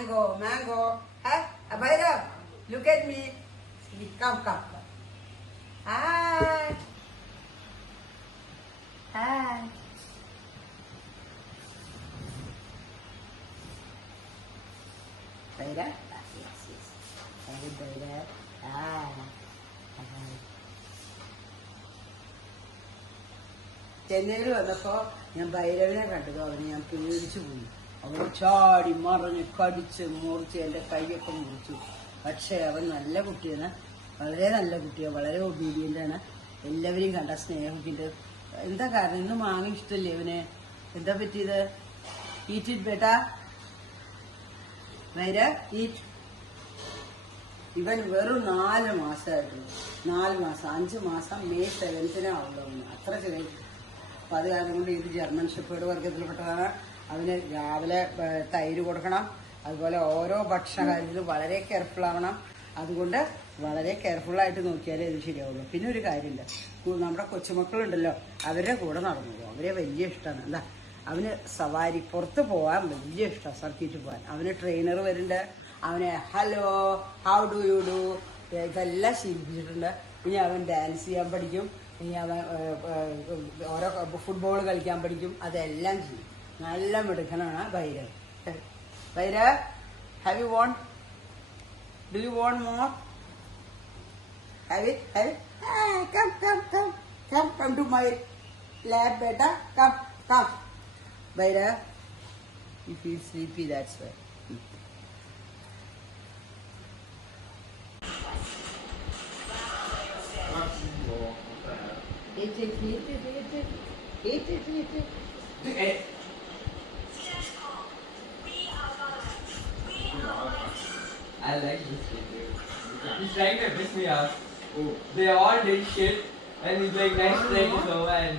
mango, mango. Huh? Abhairav, look at me. Come, come. Hi. Hi. Bhairav? Yes, yes. Hi, Bhairav. Hi. Hi. ചെന്നൈയിൽ വന്നപ്പോ ഞാൻ ഭൈരവിനെ കണ്ടു അവന് ഞാൻ പേടിച്ചു പോയി അവൻ ചാടി മറിഞ്ഞ് കടിച്ച് മുറിച്ച് എന്റെ കൈയൊക്കെ മുറിച്ചു. പക്ഷെ അവൻ നല്ല കുട്ടിയാണ്. വളരെ നല്ല കുട്ടിയാണ്. വളരെ ഒബീഡിയന്റ് ആണ്. എല്ലാവരെയും കണ്ട സ്നേഹിക്കുന്നുണ്ട് എന്താ കാരണം? ഇന്ന് മാങ്ങ ഇഷ്ടല്ലേ അവന് എന്താ പറ്റിയത്? Eat it beta. വൈര ഈറ്റ് ഇവൻ വെറും നാല് മാസമായിട്ടുള്ളൂ നാല് മാസം അഞ്ചു മാസം മെയ് സെവൻത്തിനാവുള്ളൂ അവന് അത്ര ചെറിയ അപ്പൊ അത് കാരണം കൊണ്ട് ഇത് ജർമ്മൻ ഷെപ്പേർഡ് വർഗത്തിൽപ്പെട്ടതാണ്. അവന് രാവിലെ തൈര് കൊടുക്കണം. അതുപോലെ ഓരോ ഭക്ഷണ കാര്യത്തിലും വളരെ കെയർഫുൾ ആവണം. അതുകൊണ്ട് വളരെ കെയർഫുൾ ആയിട്ട് നോക്കിയാലേ ഇത് ശരിയാവുള്ളൂ. പിന്നെ ഒരു കാര്യമുണ്ട്. നമ്മുടെ കൊച്ചുമക്കളുണ്ടല്ലോ അവരുടെ കൂടെ നടന്നു പോകും. അവരെ വലിയ ഇഷ്ടമാണ്. എന്താ? അവന് സവാരി പുറത്ത് പോകാൻ വലിയ ഇഷ്ടമാണ് സർക്കിറ്റ് പോകാൻ അവന് ട്രെയിനർ വരുന്നുണ്ട്. അവനെ hello how do you do ഇതെല്ലാം ശീലിപ്പിച്ചിട്ടുണ്ട്. ഇനി അവൻ ഡാൻസ് ചെയ്യാൻ പഠിക്കും. ഇനി അവൻ ഓരോ ഫുട്ബോൾ കളിക്കാൻ പഠിക്കും. അതെല്ലാം ചെയ്യും. നല്ല മിടുക്കനാണ് Bhairav Bhairav have you want do you want more have it have come come come come come to my lab Beta come come Bhairav you feel sleepy that's why Eat it, eat it, eat it. Eat it, eat it. I like this. He's trying to piss me off. They all did shit, and he's like, next break is over, and